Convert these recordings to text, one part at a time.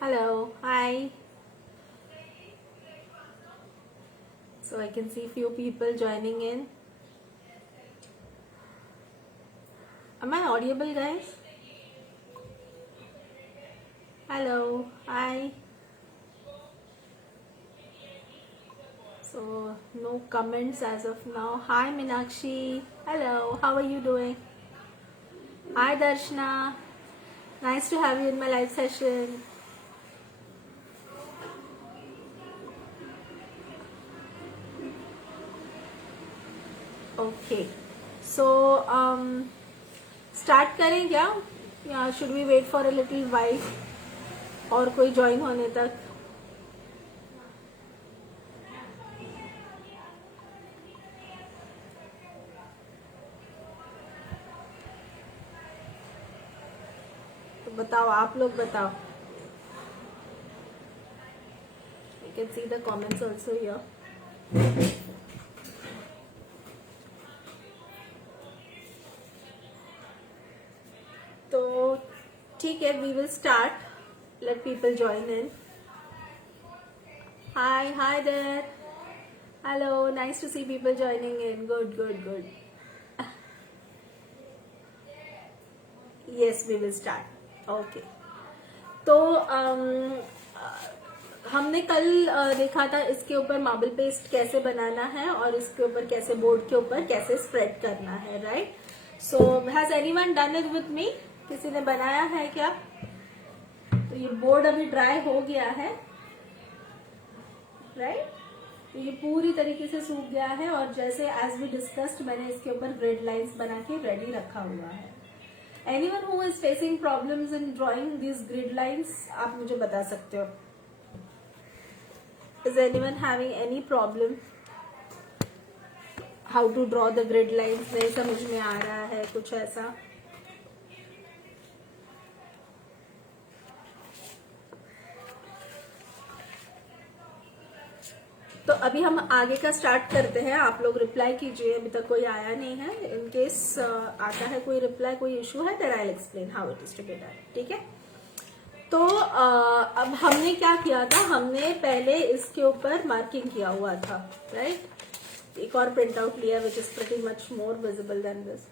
Hello, hi. So I can see few people joining in. Am I audible, guys? Hello, hi. So no comments as of now. Hi Meenakshi. Hello, how are you doing? Hi Darshna. Nice to have you in my live session. Okay. So start करें क्या या should we wait for a little while और कोई join होने तक? तो बताओ, आप लोग बताओ. You can see the comments also here. तो ठीक है, we will start. Let people join in. Hi there. Hello, nice to see people joining in. Good. Yes, we will start. Okay. तो हमने कल देखा था इसके ऊपर मार्बल पेस्ट कैसे बनाना है और इसके ऊपर कैसे बोर्ड के ऊपर कैसे स्प्रेड करना है, right? So has anyone done it with me? किसी ने बनाया है क्या? तो ये बोर्ड अभी ड्राई हो गया है, राइट? तो ये पूरी तरीके से सूख गया है और जैसे एज वी डिस्कस्ड मैंने इसके ऊपर ग्रिड लाइंस बना के रेडी रखा हुआ है. Anyone who is facing problems in drawing these grid lines, आप मुझे बता सकते हो. Is anyone having any problem? How to draw the grid lines? नहीं समझ में आ रहा है कुछ ऐसा? तो अभी हम आगे का स्टार्ट करते हैं. आप लोग रिप्लाई कीजिए, अभी तक कोई आया नहीं है. इन केस आता है कोई रिप्लाई, कोई इशू है, then I will explain how it is to be done. ठीक है? तो अब हमने क्या किया था, हमने पहले इसके ऊपर मार्किंग किया हुआ था, राइट? एक और प्रिंट आउट लिया which is pretty much more visible than this.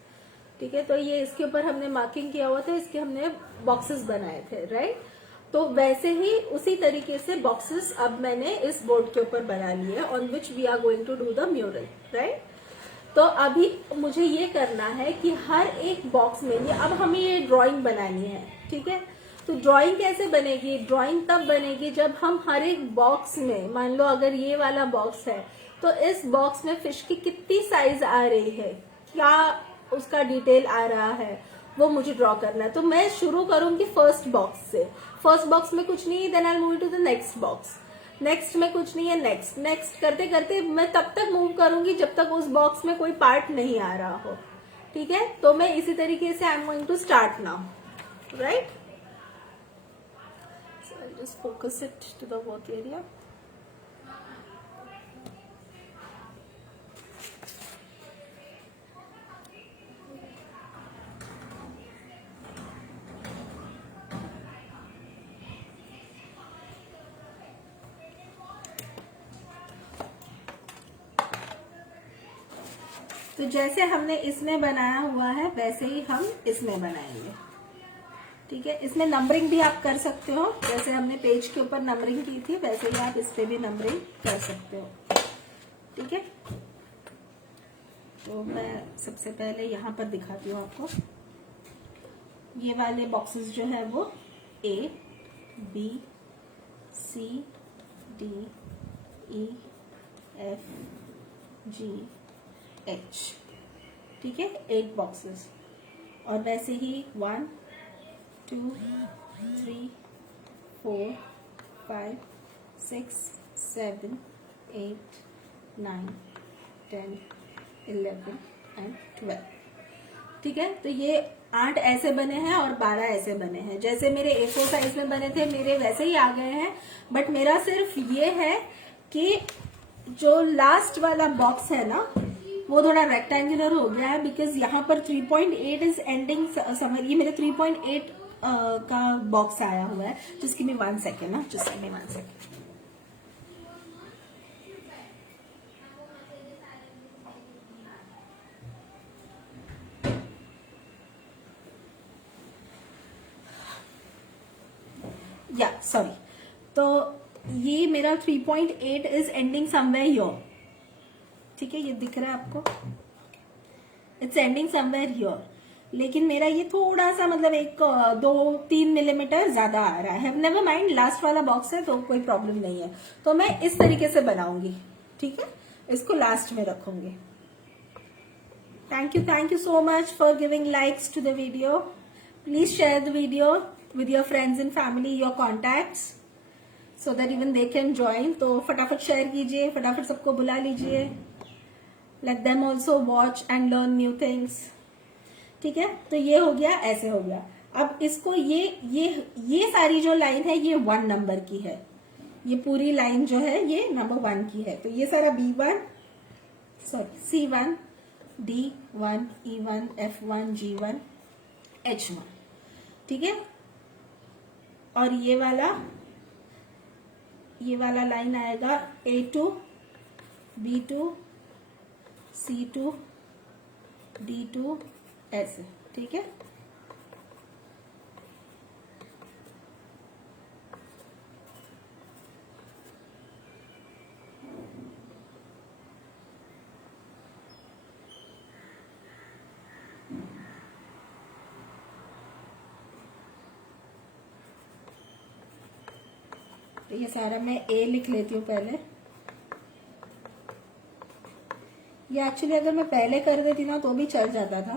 ठीक है? तो ये इसके ऊपर हमने मार्किंग किया हुआ था, इसके हमने बॉक्सेस बनाए थे, राइट? तो वैसे ही उसी तरीके से बॉक्सेस अब मैंने इस बोर्ड के ऊपर बना लिए on which we are going to do the mural, right? तो अभी मुझे ये करना है कि हर एक बॉक्स में ये अब हमें ये ड्राइंग बनानी है. ठीक है? तो ड्राइंग कैसे बनेगी? ड्राइंग तब बनेगी जब हम हर एक बॉक्स में, मान लो अगर ये वाला बॉक्स है तो इस बॉक्स में फिश की कितनी साइज आ रही है, क्या उसका डिटेल आ रहा है, वो मुझे ड्रॉ करना है. तो मैं शुरू करूंगी फर्स्ट बॉक्स से. फर्स्ट बॉक्स में कुछ नहीं है, then I move to the next box. Next में कुछ नहीं है, नेक्स्ट करते करते मैं तब तक मूव करूंगी जब तक उस बॉक्स में कोई पार्ट नहीं आ रहा हो. ठीक है? तो मैं इसी तरीके से I am going to start now, right? I'll just focus it to the work area. तो जैसे हमने इसमें बनाया हुआ है वैसे ही हम इसमें बनाएंगे, ठीक है। इसमें नंबरिंग भी आप कर सकते हो, जैसे हमने पेज के ऊपर नंबरिंग की थी वैसे ही आप इस पे भी नंबरिंग कर सकते हो, ठीक है। तो मैं सबसे पहले यहाँ पर दिखाती हूँ आपको। ये वाले बॉक्सेस जो है वो A, B, C, D, E, F, G, H, ठीक है, 8 बॉक्सेस। और वैसे ही 1, 2, 3, 4, 5, 6, 7, 8, 9, 10, 11 एंड 12, ठीक है। तो ये 8 ऐसे बने हैं और 12 ऐसे बने हैं। जैसे मेरे A4 साइज में बने थे मेरे वैसे ही आ गए हैं, बट मेरा सिर्फ ये है कि जो लास्ट वाला बॉक्स है ना वो थोड़ा रेक्टेंगुलर हो गया है, बिकॉज यहाँ पर 3.8 इज एंडिंग समर। ये मेरे 3.8 का बॉक्स आया हुआ है। जस्ट गिव मी 1 सेकेंड ना, जस्ट गिव मी 1 सेकेंड। या सॉरी, तो ये मेरा 3.8 इज एंडिंग समवेयर हियर, ठीक है। ये दिख रहा है आपको, इट्स एंडिंग समवेयर हियर। लेकिन मेरा ये थोड़ा सा मतलब 1-2-3 मिलीमीटर ज्यादा आ रहा है। नेवर माइंड, लास्ट वाला बॉक्स है तो कोई प्रॉब्लम नहीं है। तो मैं इस तरीके से बनाऊंगी, ठीक है, इसको लास्ट में रखूंगी। Thank you so much for giving likes to the video. Please share the video with your friends and family, your contacts, so that even they can join. तो फटाफट शेयर कीजिए, फटाफट सबको बुला लीजिए। Let them also watch and learn new things, ठीक है। तो ये हो गया, ऐसे हो गया। अब इसको ये सारी जो लाइन है ये 1 नंबर की है। ये पूरी लाइन जो है ये नंबर 1 की है। तो ये सारा C1, D1, E1, F1, G1, H1, ठीक है। और ये वाला लाइन आएगा A2, B2, C2, D2, ऐसे, ठीक है। तो ये सारा मैं A लिख लेती हूँ पहले। ये एक्चुअली अगर मैं पहले कर देती ना तो भी चल जाता था,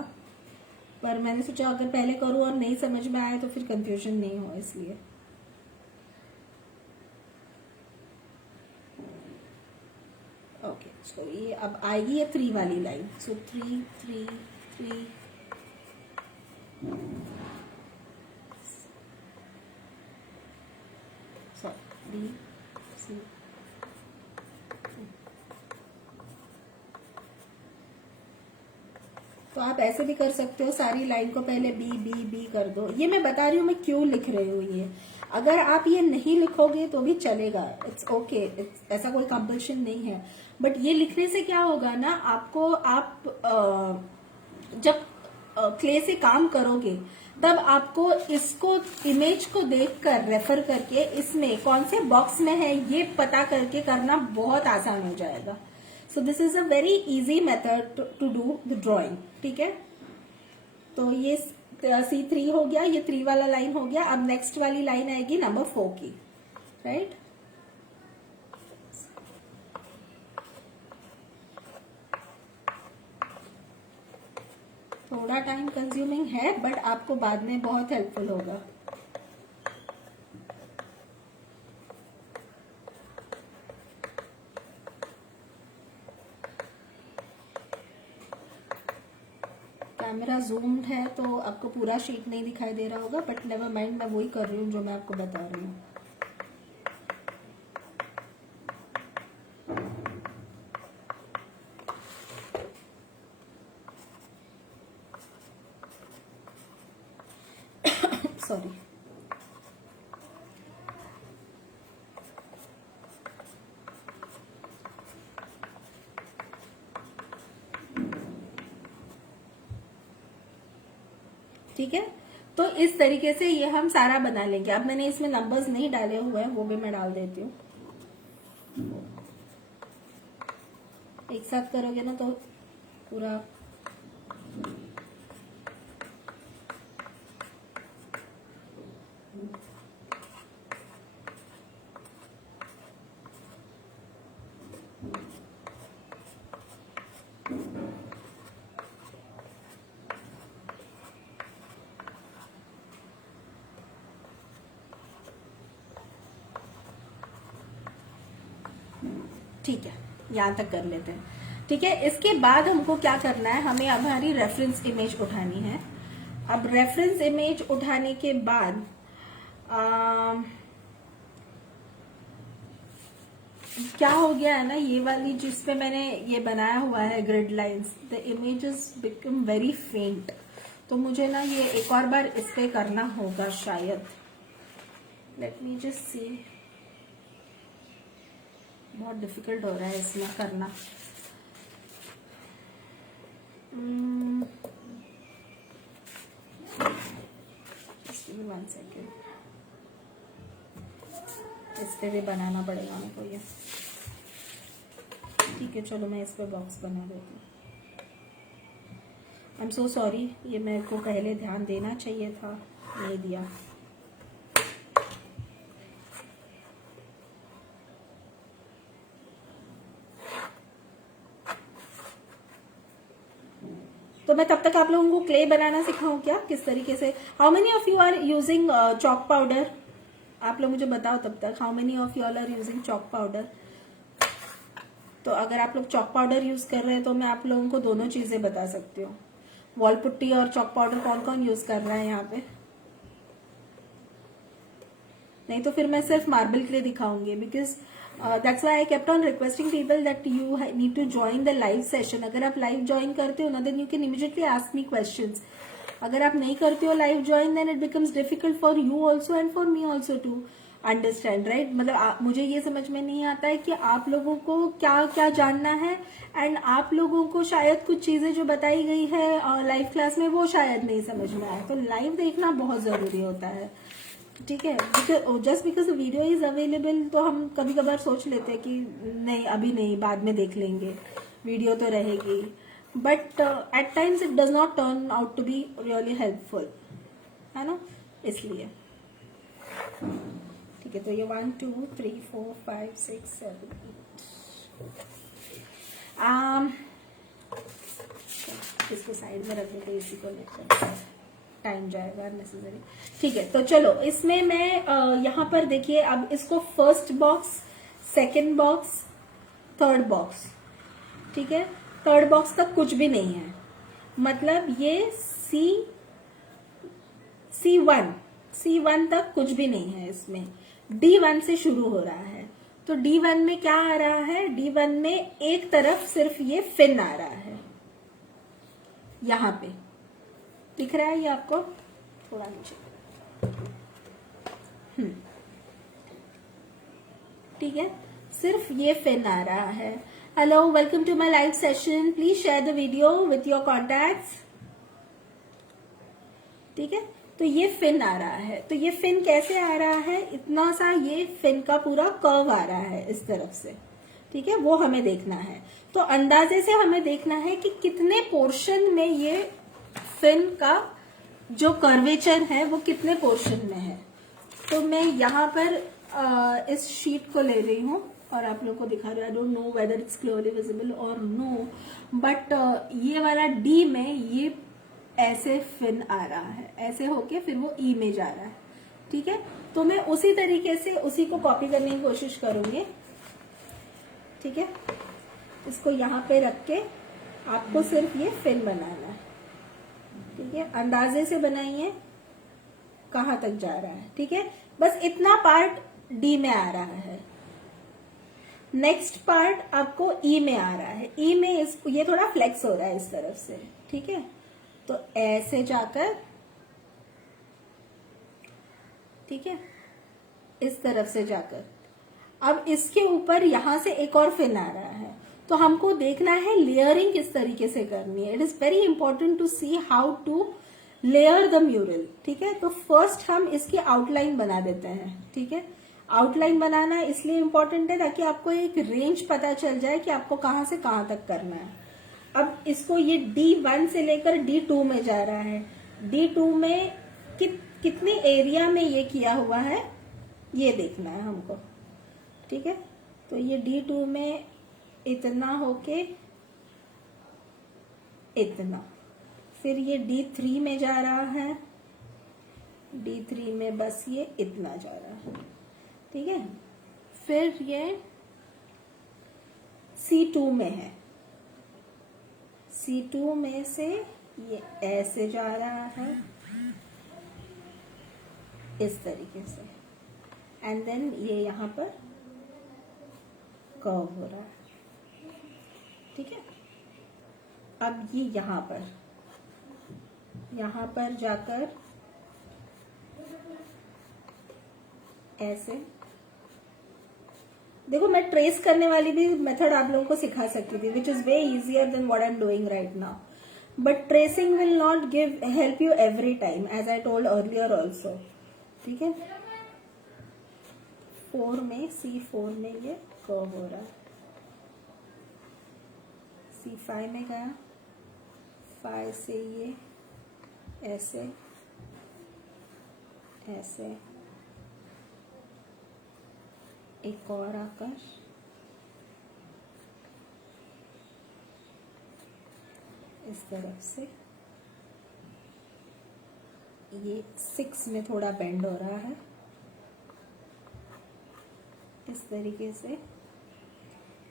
पर मैंने सोचा अगर पहले करूँ और नहीं समझ में आए तो फिर कंफ्यूजन नहीं हो, इसलिए। ओके, सो ये अब आएगी ये 3 वाली लाइन। सो 3, 3, 3, सॉरी, D, C। तो आप ऐसे भी कर सकते हो, सारी लाइन को पहले B कर दो। ये मैं बता रही हूँ मैं क्यों लिख रही हूँ ये। अगर आप ये नहीं लिखोगे तो भी चलेगा, इट्स ओके, ऐसा कोई कंपल्शन नहीं है। बट ये लिखने से क्या होगा ना, आपको जब क्ले से काम करोगे तब आपको इसको इमेज को देखकर रेफर करके इसमें कौन से बॉक्स में है ये पता करके करना बहुत आसान हो जाएगा। So this is a very easy method to do the drawing, ठीक है। तो ये C3 हो गया, ये 3 वाला लाइन हो गया। अब नेक्स्ट वाली लाइन आएगी नंबर 4 की, राइट। थोड़ा टाइम कंज्यूमिंग है बट आपको बाद में बहुत हेल्पफुल होगा। कैमरा जूम्ड है तो आपको पूरा शीट नहीं दिखाई दे रहा होगा, बट नेवर माइंड, मैं वही कर रही हूँ जो मैं आपको बता रही हूँ। सॉरी, ठीक है। तो इस तरीके से ये हम सारा बना लेंगे। अब मैंने इसमें नंबर्स नहीं डाले हुए हैं, वो भी मैं डाल देती हूँ। एक साथ करोगे ना तो पूरा ठीक है, यहाँ तक कर लेते हैं। ठीक है, इसके बाद हमको क्या करना है, हमें अब हमारी रेफरेंस इमेज उठानी है। अब रेफरेंस इमेज उठाने के बाद क्या हो गया है ना, ये वाली जिसपे मैंने ये बनाया हुआ है grid lines, the image is become very फेंट। तो मुझे ना ये एक और बार इस पे करना होगा शायद। लेट मी जस्ट सी, बहुत डिफिकल्ट हो रहा है इसमें करना। Just give me 1 second। इस पे भी बनाना पड़ेगा मेरे को ये। ठीक है, चलो मैं इस पे बॉक्स बना देती हूँ। आई एम सो सॉरी, ये मेरे को पहले ध्यान देना चाहिए था, नहीं दिया। तो मैं तब तक आप लोगों को क्ले बनाना सिखाऊं क्या, किस तरीके से। How many of you are using chalk powder, आप लोग मुझे बताओ तब तक। How many of you all are using chalk powder. तो अगर आप लोग चॉक पाउडर यूज कर रहे हैं तो मैं आप लोगों को दोनों चीजें बता सकती हूँ। वॉल पुट्टी और चॉक पाउडर कौन कौन यूज कर रहा है यहाँ पे। नहीं तो फिर मैं सिर्फ मार्बल क्ले दिखाऊंगी, because that's why I kept on requesting people that you need to join the live session. अगर आप लाइव ज्वाइन करते हो ना, then you can immediately ask me questions. अगर आप नहीं करते हो live join, then it becomes difficult for you also and for me also to understand, right. मतलब मुझे ये समझ में नहीं आता है कि आप लोगों को क्या क्या जानना है, एंड आप लोगों को शायद कुछ चीजें जो बताई गई है लाइव क्लास में वो शायद नहीं समझ में आए। तो लाइव देखना बहुत जरूरी होता है, ठीक है। Just because video is available तो हम कभी कभार सोच लेते हैं कि नहीं अभी नहीं, बाद में देख लेंगे, वीडियो तो रहेगी। But at times it does not turn out to be really helpful, है ना, इसलिए। ठीक है, तो ये 1 2 3 4 5 6 7 8 इसको साइड में रख देते, इसी को लेकर टाइम जाएगा नेसेसरी। ठीक है, तो चलो इसमें मैं यहाँ पर देखिए, अब इसको first box, second box, third box, ठीक है। थर्ड बॉक्स तक कुछ भी नहीं है, मतलब ये C1 तक कुछ भी नहीं है इसमें। D1 से शुरू हो रहा है। तो D1 में क्या आ रहा है, D1 में एक तरफ सिर्फ ये फिन आ रहा है, यहां पे दिख रहा है ये आपको, थोड़ा नीचे, ठीक है, सिर्फ ये फिन आ रहा है। Hello, welcome to my live session, please share the video with your contacts. ठीक है, तो ये फिन आ रहा है। तो ये फिन कैसे आ रहा है, इतना सा ये फिन का पूरा कर्व आ रहा है इस तरफ से, ठीक है, वो हमें देखना है। तो अंदाजे से हमें देखना है कि कितने पोर्शन में ये फिन का जो कर्वेचर है वो कितने पोर्शन में है। तो मैं यहाँ पर इस शीट को ले रही हूँ और आप लोग को दिखा रही हूँ। I don't know whether it's clearly visible और नो, बट ये वाला डी में ये ऐसे फिन आ रहा है, ऐसे होके फिर वो ई में जा रहा है, ठीक है। तो मैं उसी तरीके से उसी को कॉपी करने की कोशिश करूंगी, ठीक है। इसको यहाँ पे रख के आपको सिर्फ ये फिन बनाना है, ठीक है। अंदाजे से बनाइए कहाँ तक जा रहा है, ठीक है। बस इतना पार्ट डी में आ रहा है, नेक्स्ट पार्ट आपको ई में आ रहा है। ई में ये थोड़ा फ्लेक्स हो रहा है इस तरफ से, ठीक है। तो ऐसे जाकर ठीक है, इस तरफ से जाकर। अब इसके ऊपर यहां से एक और फिन आ रहा है, तो हमको देखना है लेयरिंग किस तरीके से करनी है। It is very important to see how to layer the mural. ठीक है, तो फर्स्ट हम इसकी आउटलाइन बना देते हैं। ठीक है, आउटलाइन बनाना इसलिए इंपॉर्टेंट है ताकि आपको एक रेंज पता चल जाए कि आपको कहां से कहां तक करना है। अब इसको ये D1 से लेकर D2 में जा रहा है। D2 में कितने एरिया में ये किया हुआ है ये देखना है हमको। ठीक है, तो ये D2 में इतना होके इतना, फिर ये D3 में जा रहा है, D3 में बस ये इतना जा रहा है। ठीक है, फिर ये C2 में है, C2 में से ये ऐसे जा रहा है इस तरीके से, एंड देन ये यहां पर कर्व हो रहा है। ठीक है, अब ये यहां पर जाकर ऐसे, देखो मैं ट्रेस करने वाली भी मेथड आप लोगों को सिखा सकती थी, which is way easier than what I am doing right now, but tracing will not help you every time, as I told earlier also. ठीक है, 4 में C4 में ये कर्व हो रहा है, C5 में गया, 5 से ये ऐसे ऐसे एक और आकर इस तरफ से, ये 6 में थोड़ा बेंड हो रहा है इस तरीके से।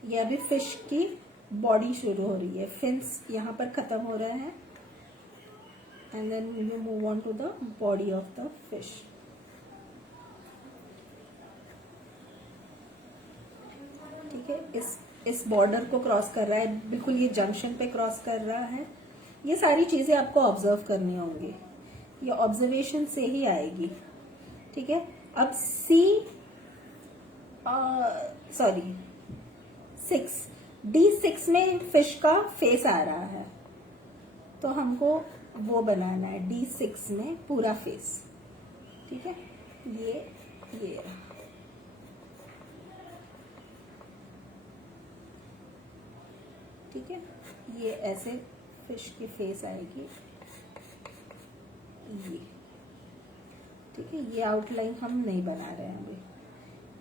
ये अभी फिश की बॉडी शुरू हो रही है, फिन्स यहाँ पर खत्म हो रहे हैं, and then you move on to the body of the fish. ठीक है, इस बॉर्डर को क्रॉस कर रहा है, बिल्कुल ये जंक्शन पे क्रॉस कर रहा है। ये सारी चीजें आपको ऑब्जर्व करनी होंगी, ये ऑब्जर्वेशन से ही आएगी। ठीक है, अब D6 में फिश का फेस आ रहा है, तो हमको वो बनाना है D6 में पूरा फेस। ठीक है, ये ठीक है, ये ऐसे फिश की फेस आएगी ये। ठीक है, ये आउटलाइन हम नहीं बना रहे हैं अभी,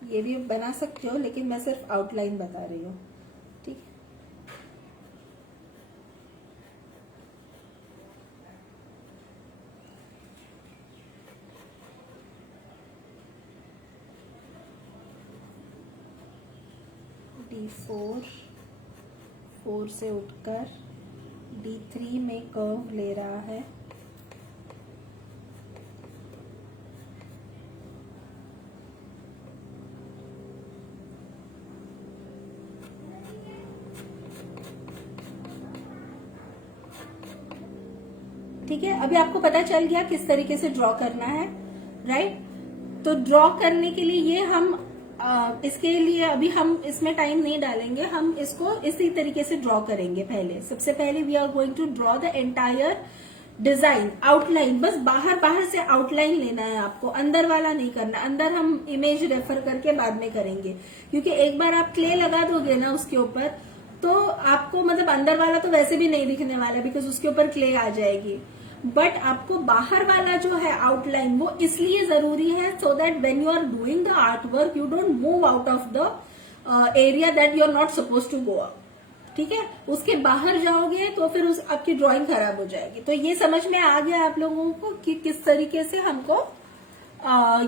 ये भी बना सकते हो लेकिन मैं सिर्फ आउटलाइन बता रही हूँ। ठीक है, D4 से उठकर D3 में कर्व ले रहा है, ठीक है। अभी आपको पता चल गया किस तरीके से ड्रॉ करना है, राइट। तो ड्रॉ करने के लिए ये हम इसके लिए अभी हम इसमें टाइम नहीं डालेंगे, हम इसको इसी तरीके से ड्रॉ करेंगे। सबसे पहले we are going to draw the entire design, outline. बस बाहर से आउटलाइन लेना है आपको, अंदर वाला नहीं करना। अंदर हम इमेज रेफर करके बाद में करेंगे, क्योंकि एक बार आप क्ले लगा दोगे ना उसके ऊपर, तो आपको मतलब अंदर वाला तो वैसे भी नहीं दिखने वाला, बिकॉज उसके ऊपर क्ले आ जाएगी। बट आपको बाहर वाला जो है आउटलाइन, वो इसलिए जरूरी है so that when you are doing the art work you don't move out of the area that you are not suppose to go out. ठीक है, उसके बाहर जाओगे तो फिर आपकी ड्राइंग खराब हो जाएगी। तो ये समझ में आ गया आप लोगों को कि किस तरीके से हमको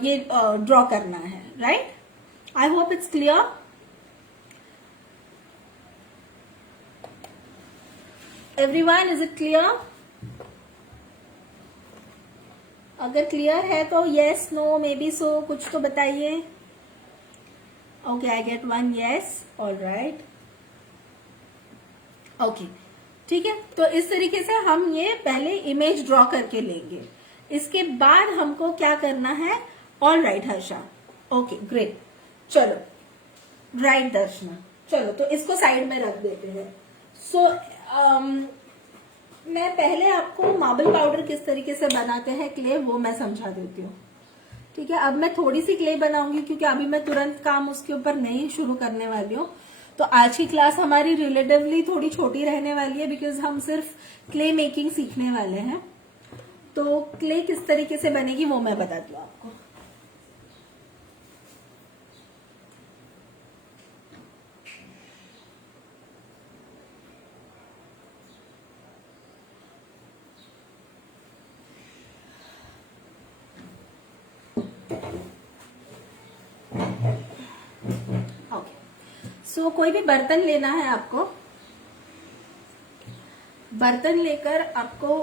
ये ड्रॉ करना है, right. I hope it's clear. Everyone, is it clear? अगर क्लियर है तो यस, नो, मे बी, सो कुछ तो बताइए। Okay, I get 1 yes, all right, okay, ठीक है। तो इस तरीके से हम ये पहले इमेज ड्रॉ करके लेंगे। इसके बाद हमको क्या करना है, all right Harsha, okay great. चलो राइट दर्शना, चलो तो इसको साइड में रख देते हैं। सो मैं पहले आपको मार्बल पाउडर किस तरीके से बनाते हैं क्ले, वो मैं समझा देती हूँ, ठीक है। अब मैं थोड़ी सी क्ले बनाऊंगी क्योंकि अभी मैं तुरंत काम उसके ऊपर नहीं शुरू करने वाली हूँ। तो आज की क्लास हमारी रिलेटिवली थोड़ी छोटी रहने वाली है बिकॉज हम सिर्फ क्ले मेकिंग सीखने वाले हैं। तो क्ले किस तरीके से बनेगी वो मैं बताती हूँ आपको। सो कोई भी बर्तन लेना है आपको, बर्तन लेकर आपको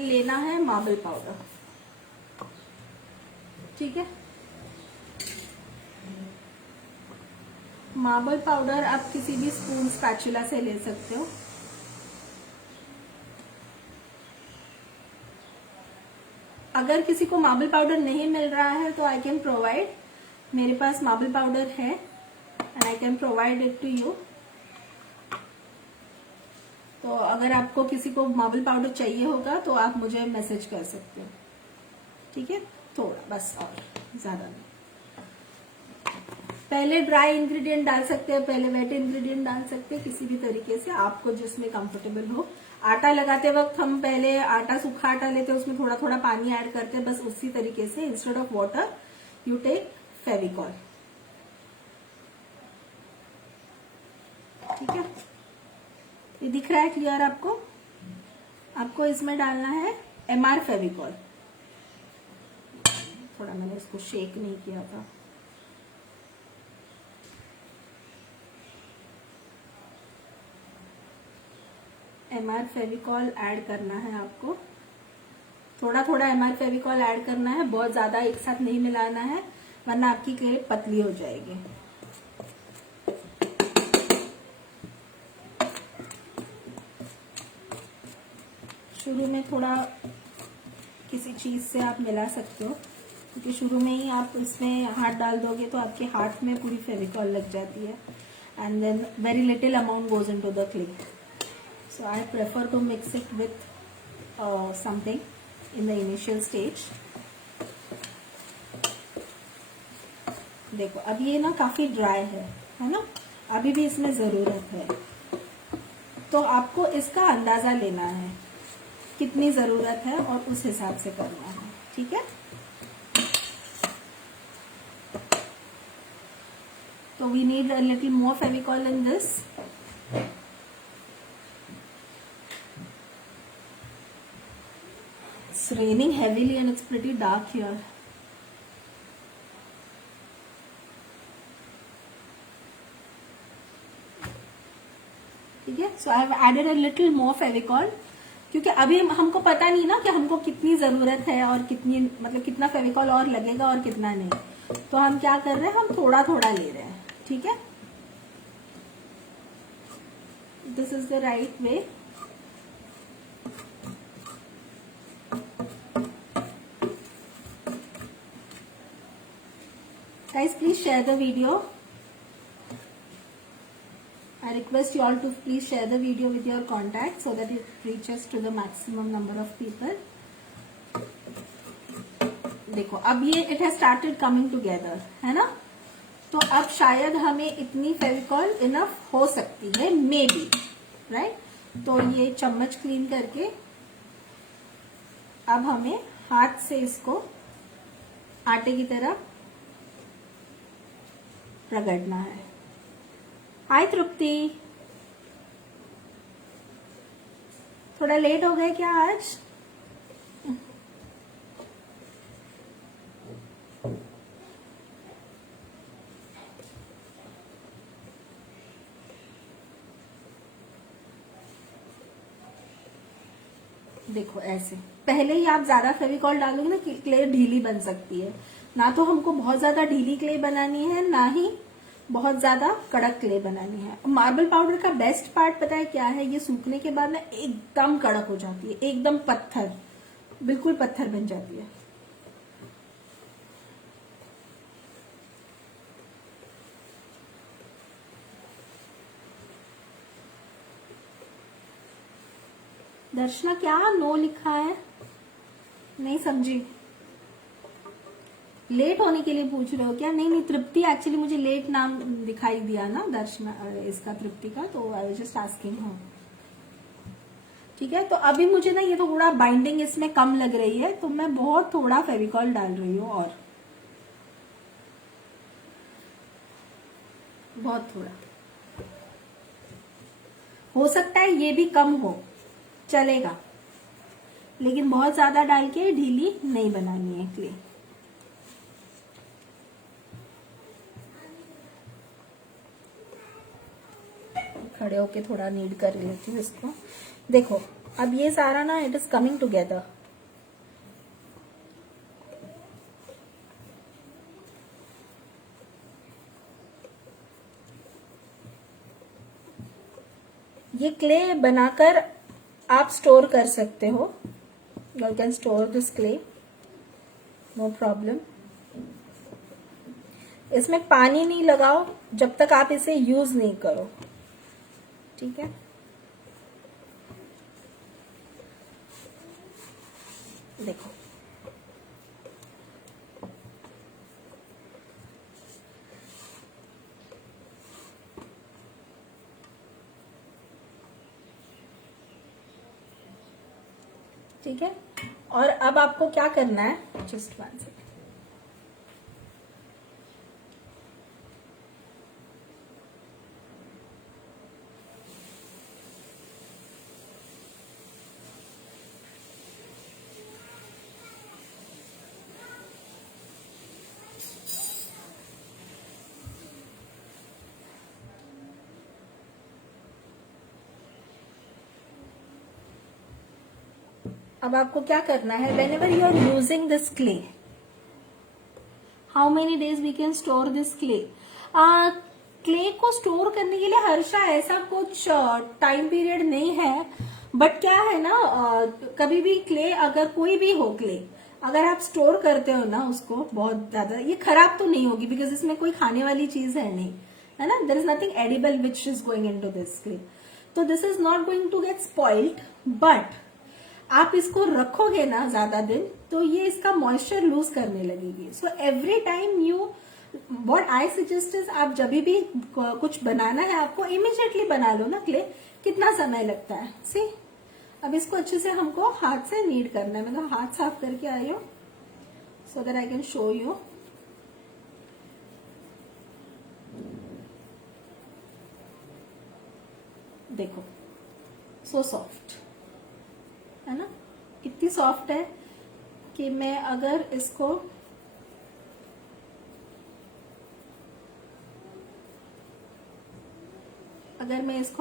लेना है मार्बल पाउडर, ठीक है। मार्बल पाउडर आप किसी भी स्पून स्पैचुला से ले सकते हो। अगर किसी को मार्बल पाउडर नहीं मिल रहा है तो आई कैन प्रोवाइड, मेरे पास मार्बल पाउडर है and I can provide it to you. तो अगर आपको किसी को मार्बल पाउडर चाहिए होगा तो आप मुझे मैसेज कर सकते हो, ठीक है। थोड़ा बस, और ज्यादा नहीं। पहले ड्राई इंग्रेडिएंट डाल सकते हैं, पहले वेट इंग्रेडिएंट डाल सकते हैं, किसी भी तरीके से आपको जिसमें कंफर्टेबल हो। आटा लगाते वक्त हम पहले आटा, सूखा आटा लेते हैं, उसमें थोड़ा थोड़ा पानी ऐड करते हैं, बस उसी तरीके से instead of water you take Fevicol, ठीक है। ये दिख रहा है क्लियर आपको? आपको इसमें डालना है MR फेविकॉल। थोड़ा मैंने इसको शेक नहीं किया था। MR फेविकॉल ऐड करना है आपको, थोड़ा थोड़ा MR फेविकॉल ऐड करना है, बहुत ज्यादा एक साथ नहीं मिलाना है वरना आपकी क्ले पतली हो जाएगी। शुरू में थोड़ा किसी चीज से आप मिला सकते हो क्योंकि शुरू में ही आप इसमें हाथ डाल दोगे तो आपके हाथ में पूरी फेविकॉल लग जाती है and then very little amount goes into the clay. So I prefer to mix it with something in the initial stage. देखो अब ये ना काफी ड्राई है ना, अभी भी इसमें जरूरत है। तो आपको इसका अंदाजा लेना है कितनी जरूरत है और उस हिसाब से करना है, ठीक है। तो we need a little more Fevicol in this. It's raining heavily and it's pretty dark here. ठीक है, so I have added a little more Fevicol क्योंकि अभी हमको पता नहीं ना कि हमको कितनी जरूरत है और कितनी, मतलब कितना फेविकॉल और लगेगा और कितना नहीं। तो हम क्या कर रहे हैं, हम थोड़ा थोड़ा ले रहे हैं, ठीक है। This is the right way. Guys, please share the video. I request you all to please share the video with your contacts so that it reaches to the maximum number of people. देखो अब ये it has started coming together, है ना। तो अब शायद हमें इतनी फेविकॉल इनफ हो सकती है, मे बी, राइट। तो ये चम्मच क्लीन करके अब हमें हाथ से इसको आटे की तरह रगड़ना है। हाय तृप्ति, थोड़ा लेट हो गए क्या आज? देखो ऐसे पहले ही आप ज्यादा फेविकॉल डालोगे ना क्ले ढीली बन सकती है। ना तो हमको बहुत ज्यादा ढीली क्ले बनानी है, ना ही बहुत ज्यादा कड़क क्ले बनानी है। मार्बल पाउडर का बेस्ट पार्ट पता है क्या है, ये सूखने के बाद ना एकदम कड़क हो जाती है, एकदम पत्थर, बिल्कुल पत्थर बन जाती है। दर्शना क्या नो लिखा है, नहीं समझी। लेट होने के लिए पूछ रहे हो क्या? नहीं नहीं, तृप्ति एक्चुअली मुझे लेट नाम दिखाई दिया ना दर्शना इसका, तृप्ति का, तो आई वाज जस्ट आस्किंग हूँ। ठीक है, तो अभी मुझे ना ये थोड़ा बाइंडिंग इसमें कम लग रही है, तो मैं बहुत थोड़ा फेविकॉल डाल रही हूँ, और बहुत थोड़ा, हो सकता है ये भी कम हो, चलेगा, लेकिन बहुत ज्यादा डाल के ढीली नहीं बनानी है क्ले। खड़े होके थोड़ा नीड कर लेती हूँ इसको। देखो अब ये सारा ना इट इज कमिंग टुगेदर। ये क्ले बनाकर आप स्टोर कर सकते हो, you can store this clay, no problem. इसमें पानी नहीं लगाओ जब तक आप इसे यूज नहीं करो, ठीक है। देखो ठीक है, और अब आपको क्या करना है, जस्ट 1 सेकेंड। अब आपको क्या करना है, whenever you are using this clay, how many days we can store this clay. Clay को स्टोर करने के लिए हर्षा ऐसा कुछ टाइम पीरियड नहीं है, बट क्या है ना, कभी भी क्ले, अगर कोई भी हो क्ले, अगर आप स्टोर करते हो ना उसको बहुत ज्यादा, ये खराब तो नहीं होगी, बिकॉज इसमें कोई खाने वाली चीज है नहीं, है ना, there is nothing edible which is going into this clay, तो this is not going to get spoiled. But आप इसको रखोगे ना ज्यादा दिन, तो ये इसका मॉइस्चर लूज करने लगेगी। So every time you, what I suggest is, आप जब भी कुछ बनाना है आपको, इमीडिएटली बना लो ना क्ले, कितना समय लगता है। सी, अब इसको अच्छे से हमको हाथ से नीड करना है, मतलब हाथ साफ करके आई हूँ, so that I can show you. देखो सो सॉफ्ट है ना, इतनी सॉफ्ट है कि मैं अगर इसको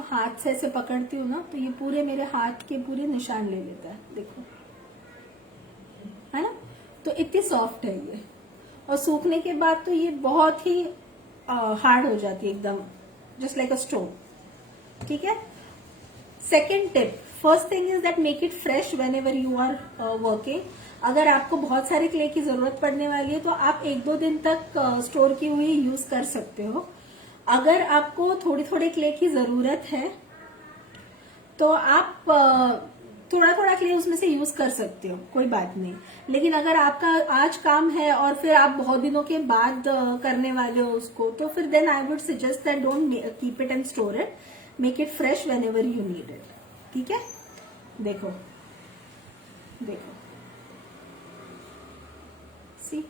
हाथ से ऐसे पकड़ती हूँ ना, तो ये पूरे मेरे हाथ के पूरे निशान ले लेता है, देखो, है ना, तो इतनी सॉफ्ट है ये। और सूखने के बाद तो ये बहुत ही हार्ड हो जाती है एकदम, जस्ट लाइक अ स्टोन, ठीक है। Second tip, first thing is that make it fresh whenever you are working. अगर आपको बहुत सारे क्ले की जरूरत पड़ने वाली है तो आप 1-2 दिन तक स्टोर की हुई यूज कर सकते हो। अगर आपको थोड़ी थोड़ी क्ले की जरूरत है तो आप थोड़ा थोड़ा क्ले उसमें से यूज कर सकते हो, कोई बात नहीं। लेकिन अगर आपका आज काम है और फिर आप बहुत दिनों के बाद करने वाले हो उसको, तो फिर then I would suggest that don't keep it and store it, make it fresh whenever you need it, ठीक है। देखो देखो, see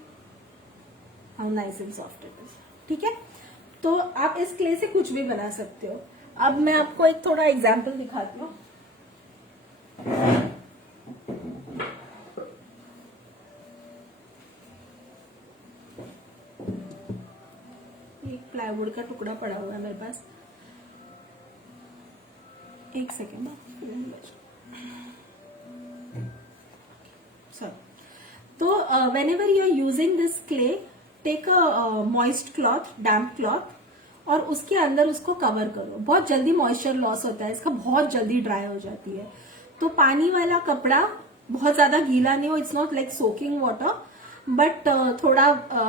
how nice and soft it is, ठीक है। तो आप इस क्ले से कुछ भी बना सकते हो। अब मैं आपको एक थोड़ा एग्जाम्पल दिखाती हूँ। एक प्लाईवुड का टुकड़ा पड़ा हुआ है मेरे पास, एक सेकेंड, तो whenever you are using this clay, take a moist cloth, damp cloth, और उसके अंदर उसको कवर करो। बहुत जल्दी मॉइस्चर लॉस होता है इसका, बहुत जल्दी ड्राई हो जाती है। तो पानी वाला कपड़ा, बहुत ज्यादा गीला नहीं हो, it's not like soaking water, but थोड़ा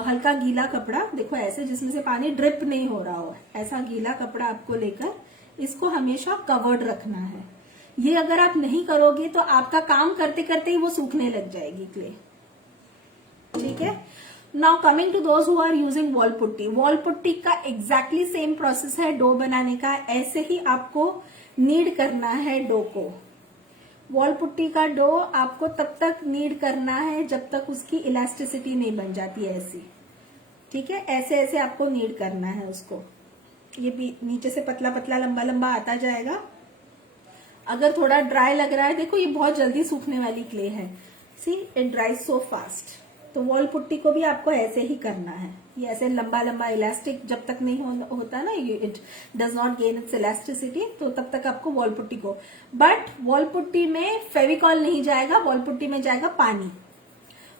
हल्का गीला कपड़ा, देखो ऐसे, जिसमें से पानी ड्रिप नहीं हो रहा हो, ऐसा गीला कपड़ा आपको लेकर इसको हमेशा कवर्ड रखना है। ये अगर आप नहीं करोगे तो आपका काम करते करते ही वो सूखने लग जाएगी क्ले। ठीक है। Now coming to those who are using wall putty, wall putty का एग्जैक्टली सेम प्रोसेस है डो बनाने का। ऐसे ही आपको नीड करना है डो को। वॉल पुट्टी का डो आपको तब तक नीड करना है जब तक उसकी इलास्टिसिटी नहीं बन जाती है ऐसी। ठीक है, ऐसे ऐसे आपको नीड करना है उसको। ये भी नीचे से पतला पतला लंबा लंबा आता जाएगा। अगर थोड़ा ड्राई लग रहा है, देखो ये बहुत जल्दी सूखने वाली क्ले है, सी इट ड्राइज सो फास्ट। तो वॉल पुट्टी को भी आपको ऐसे ही करना है। ये ऐसे लंबा लंबा इलास्टिक जब तक नहीं होता ना, it does not gain it's elasticity, तो तब तक आपको वॉल पुट्टी को। बट वॉल पुट्टी में फेविकॉल नहीं जाएगा, वॉल पुट्टी में जाएगा पानी।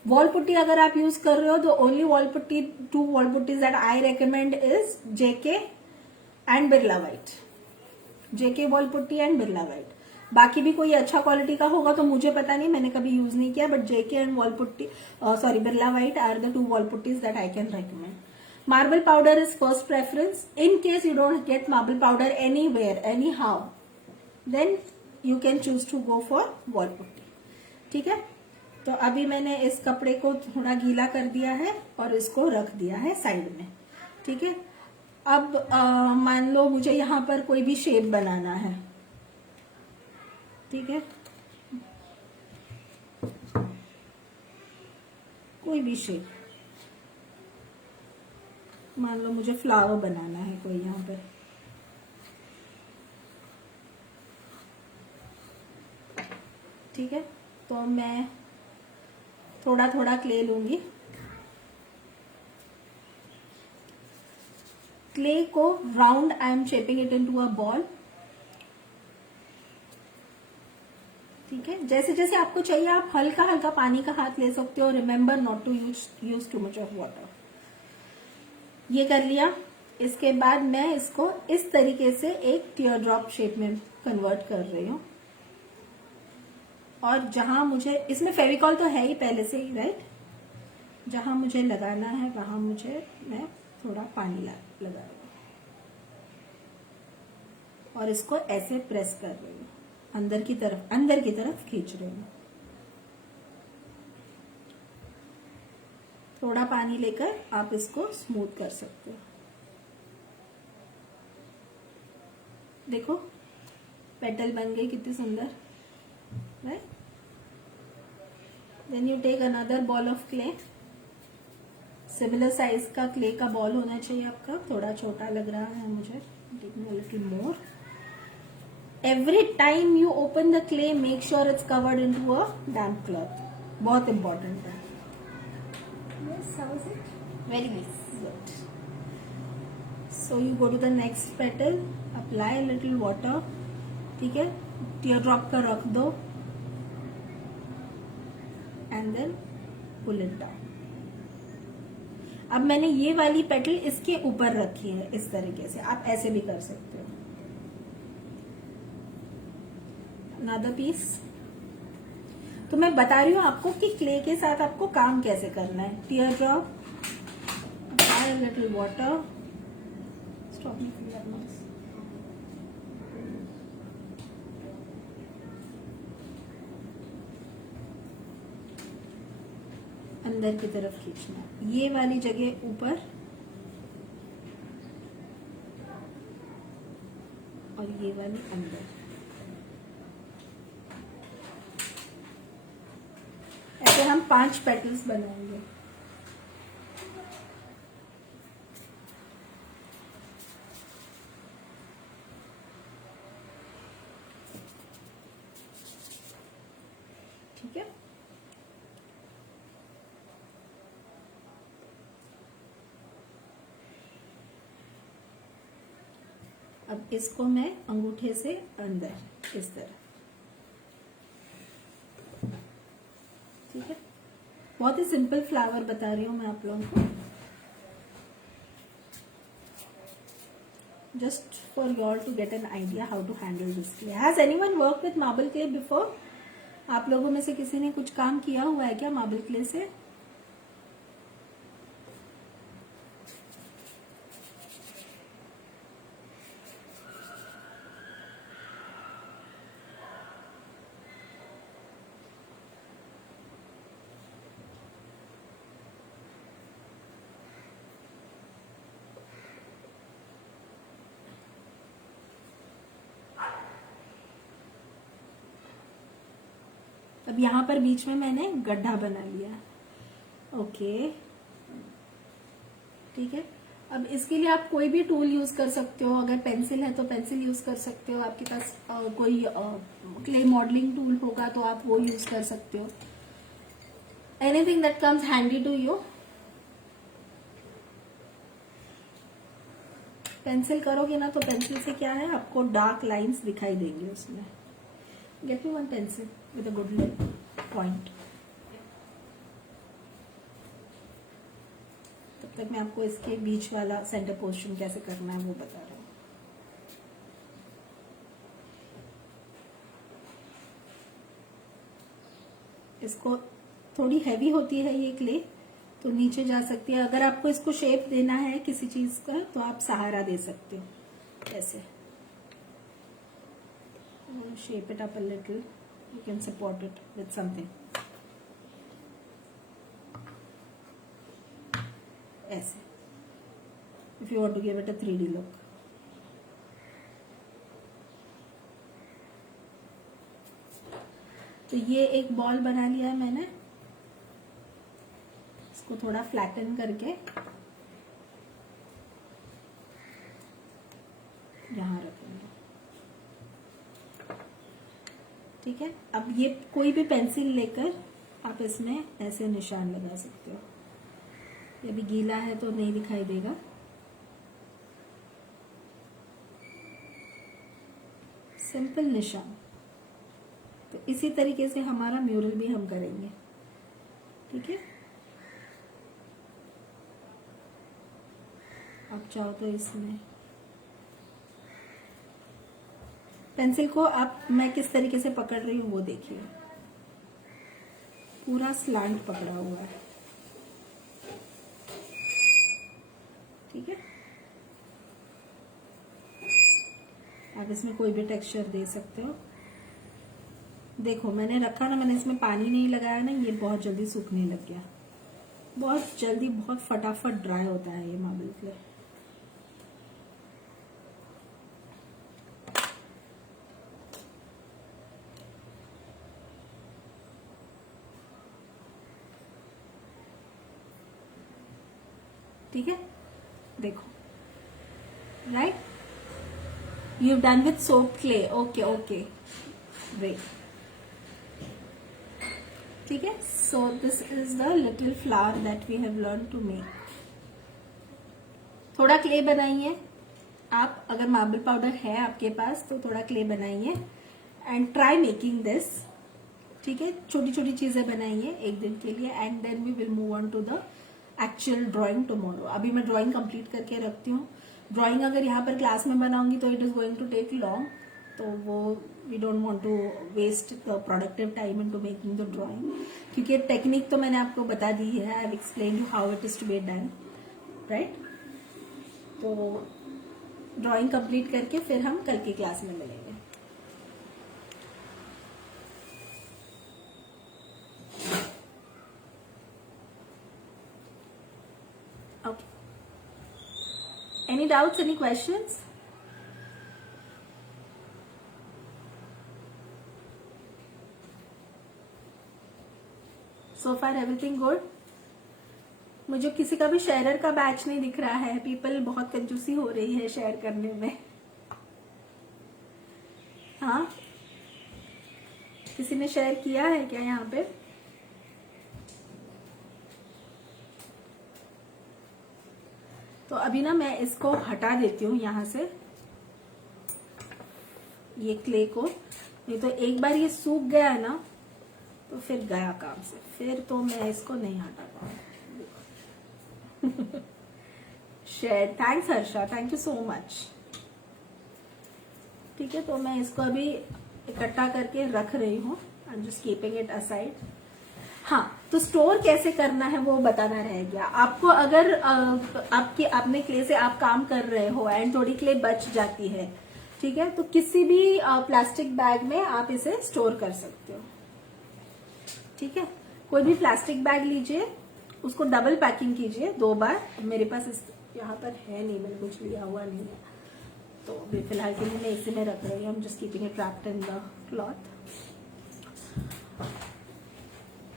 वॉल पुट्टी अगर आप यूज कर रहे हो तो only wall putty, 2 wall putties that I recommend is JK and Birla white. JK wall putty and Birla white. बाकी भी कोई अच्छा क्वालिटी का होगा तो मुझे पता नहीं, मैंने कभी यूज नहीं किया, but JK and wall putty, sorry Birla white are the 2 wall putties that I can recommend. Marble powder is first preference. In case you don't get marble powder anywhere anyhow, then you can choose to go for wall putty. ठीक है, तो अभी मैंने इस कपड़े को थोड़ा गीला कर दिया है और इसको रख दिया है साइड में। ठीक है, अब मान लो मुझे यहां पर कोई भी शेप बनाना है। ठीक है, कोई भी शेप, मान लो मुझे फ्लावर बनाना है कोई यहां पर। ठीक है, तो मैं थोड़ा थोड़ा क्ले लूंगी। क्ले को round I am shaping it into a ball. ठीक है, जैसे जैसे आपको चाहिए आप हल्का हल्का पानी का हाथ ले सकते हो। Remember not to use too much of water. ये कर लिया। इसके बाद मैं इसको इस तरीके से एक टीयर ड्रॉप शेप में कन्वर्ट कर रही हूं। और जहां मुझे, इसमें फेविकॉल तो है ही पहले से ही, राइट, जहां मुझे लगाना है वहां मैं थोड़ा पानी लगा रही हूं और इसको ऐसे प्रेस कर रही हूं, अंदर की तरफ खींच रही हूं। थोड़ा पानी लेकर आप इसको स्मूथ कर सकते हो। देखो पेटल बन गई कितनी सुंदर, right. Then you take another ball of clay. Similar size का क्ले का बॉल होना चाहिए आपका। थोड़ा छोटा लग रहा है मुझे, taking a little more. Every time you open the clay, make sure it's covered into a damp cloth. बहुत important है। Yes, how is it? Very nice. Good. So you go to the next petal, apply a little water. ठीक है, tear drop का रख दो and then pull it down. अब मैंने ये वाली पेटल इसके ऊपर रखी है इस तरीके से। आप ऐसे भी कर सकते हो। Another piece. तो मैं बता रही हूँ आपको कि क्ले के साथ आपको काम कैसे करना है। Tier drop, apply a little water. Stop making that noise. अंदर की तरफ खींचना, ये वाली जगह ऊपर और ये वाली अंदर। ऐसे हम 5 पेटल्स बनाएंगे। ठीक है, अब इसको मैं अंगूठे से अंदर इस तरह। ठीक है, बहुत ही सिंपल फ्लावर बता रही हूं मैं आप लोगों को, just for your to get an idea how to handle this clay. Has anyone work with marble clay before? आप लोगों में से किसी ने कुछ काम किया हुआ है क्या मार्बल क्ले से? अब यहाँ पर बीच में मैंने गड्ढा बना लिया। ओके, ठीक है। अब इसके लिए आप कोई भी टूल यूज कर सकते हो। अगर पेंसिल है तो पेंसिल यूज कर सकते हो, आपके पास कोई क्ले मॉडलिंग टूल होगा तो आप वो यूज कर सकते हो। Anything that comes handy to you. Pencil करोगे ना तो पेंसिल से क्या है, आपको डार्क लाइंस दिखाई देंगे उसमें। Get me one pencil with a good point. तब तक मैं आपको इसके बीच वाला सेंटर पोर्शन कैसे करना है वो बता रहा हूँ। इसको थोड़ी हैवी होती है ये क्ले, तो नीचे जा सकती है। अगर आपको इसको शेप देना है किसी चीज का तो आप सहारा दे सकते हो ऐसे। Shape it up a little, you can support it with something ऐसे, if you want to give it a 3D look. तो ये एक बॉल बना लिया है मैंने। इसको थोड़ा फ्लैटन करके यहां रखेंगे, ठीक है। अब ये कोई भी पेंसिल लेकर आप इसमें ऐसे निशान लगा सकते हो। यदि गीला है तो नहीं दिखाई देगा। सिंपल निशान। तो इसी तरीके से हमारा म्यूरल भी हम करेंगे, ठीक है। आप चाहो तो इसमें पेंसिल को आप, मैं किस तरीके से पकड़ रही हूँ वो देखिए, पूरा स्लांट पकड़ा हुआ है, ठीक है। आप इसमें कोई भी टेक्सचर दे सकते हो। देखो मैंने रखा ना, मैंने इसमें पानी नहीं लगाया ना, ये बहुत जल्दी सूखने लग गया। बहुत जल्दी, बहुत फटाफट ड्राई होता है ये मार्बल क्ले। ठीक है, देखो, right, you done with soap clay. Okay okay, great, ठीक है। So this is the little flower that we have learn to make. थोड़ा क्ले बनाइए आप, अगर मार्बल पाउडर है आपके पास तो थोड़ा क्ले बनाइए एंड ट्राई मेकिंग दिस, ठीक है। छोटी छोटी चीजें बनाइए एक दिन के लिए and then we will move on to the actual drawing tomorrow. अभी मैं ड्राइंग कंप्लीट करके रखती हूँ। ड्राइंग अगर यहाँ पर क्लास में बनाऊंगी तो it is going to take long, तो वो we don't want to waste the productive time into making the drawing, क्योंकि टेक्निक तो मैंने आपको बता दी है। I have explain you how it is to be done, right. तो ड्राइंग कंप्लीट करके फिर हम कल की क्लास में मिलेंगे। Okay. Any doubts, any questions? So far everything good? मुझे किसी का भी शेयरर का बैच नहीं दिख रहा है। पीपल बहुत कंजूसी हो रही है शेयर करने में। हाँ, किसी ने शेयर किया है क्या यहाँ पे? तो अभी ना मैं इसको हटा देती हूँ यहाँ से, ये क्ले को, नहीं तो एक बार ये सूख गया है ना तो फिर गया काम से, फिर तो मैं इसको नहीं हटा पाऊंगी। Share, thanks Harsha, thank you so much. ठीक है, तो मैं इसको अभी इकट्ठा करके रख रही हूँ। I am just keeping it aside. हाँ, तो स्टोर कैसे करना है वो बताना रह गया आपको। अगर आपने क्ले से आप काम कर रहे हो एंड थोड़ी क्ले बच जाती है, ठीक है, तो किसी भी प्लास्टिक बैग में आप इसे स्टोर कर सकते हो। ठीक है, कोई भी प्लास्टिक बैग लीजिए, उसको डबल पैकिंग कीजिए 2 बार। मेरे पास यहाँ पर है नहीं, मैंने कुछ लिया हुआ नहीं है, तो अभी फिलहाल के लिए मैं इसी में रख रही हूँ। Just keeping it wrapped in the cloth.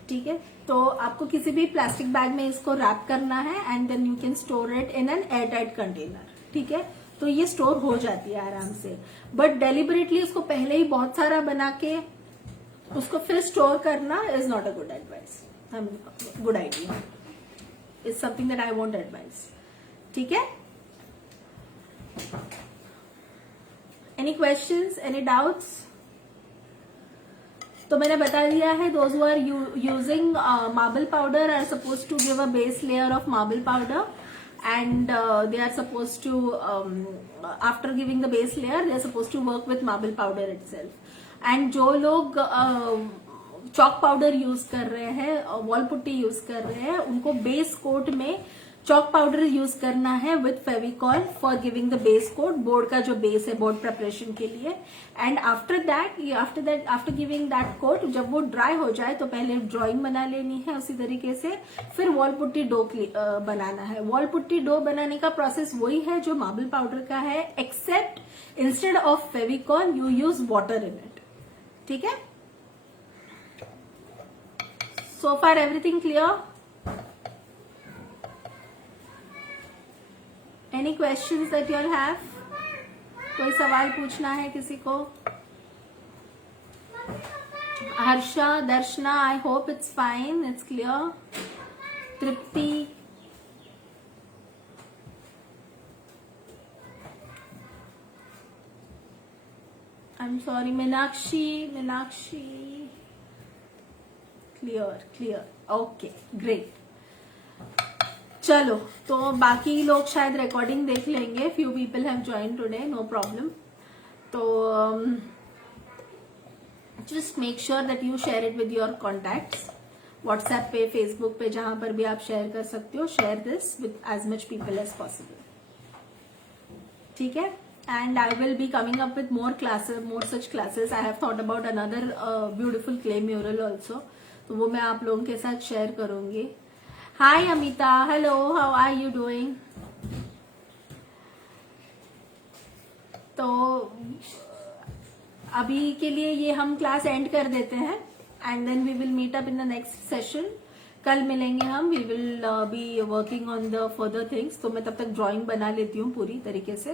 ठीक है, तो आपको किसी भी प्लास्टिक बैग में इसको रैप करना है and then you can store it in an air tight container, ठीक है। तो ये स्टोर हो जाती है आराम से, बट डेलिबरेटली उसको पहले ही बहुत सारा बना के उसको फिर स्टोर करना is not a good advice, good idea, is something that I won't advice, ठीक है। Any questions, any doubts? तो मैंने बता दिया है, those who are using marble powder are suppose to give a base layer of marble powder and they are supposed to after giving the base layer they are supposed to work with marble powder itself. and जो लोग chalk powder use कर रहे हैं, wall putty use कर रहे हैं, उनको base coat में चॉक पाउडर यूज करना है with Fevicol for giving the base coat, board का जो बेस है बोर्ड प्रिपरेशन के लिए। And after giving that coat, जब वो ड्राई हो जाए तो पहले ड्राइंग बना लेनी है उसी तरीके से, फिर वॉल पुट्टी डो बनाना है। वॉल पुट्टी डो बनाने का प्रोसेस वही है जो मार्बल पाउडर का है, except instead of Fevicol you use water in it, ठीक है। So far everything clear? Any questions that you have? कोई सवाल पूछना है किसी को? Harsha, Darshana, I hope it's fine, it's clear. Tripti, I am sorry, Meenakshi, clear, okay, great. चलो, तो बाकी लोग शायद रिकॉर्डिंग देख लेंगे, few people have join today, no problem. तो just make sure that you share it with your contacts, WhatsApp पे, Facebook पे, जहां पर भी आप शेयर कर सकते हो, share this with as much people as possible, ठीक है। And I will be coming up with more classes, more such classes. I have thought about another beautiful clay mural also, तो वो मैं आप लोगों के साथ शेयर करूंगी। Hi Amita, hello, how are you doing? तो अभी के लिए ये हम क्लास एंड कर देते हैं and then we will meet up in the next session. कल मिलेंगे हम, we will be working on the further things. तो मैं तब तक ड्राइंग बना लेती हूँ पूरी तरीके से,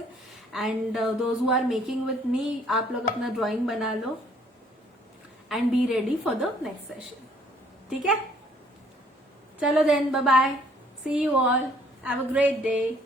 and those who are making with me, आप लोग अपना ड्राइंग बना लो and be ready for the next session, ठीक है। चलो then, bye bye, see you all, have a great day.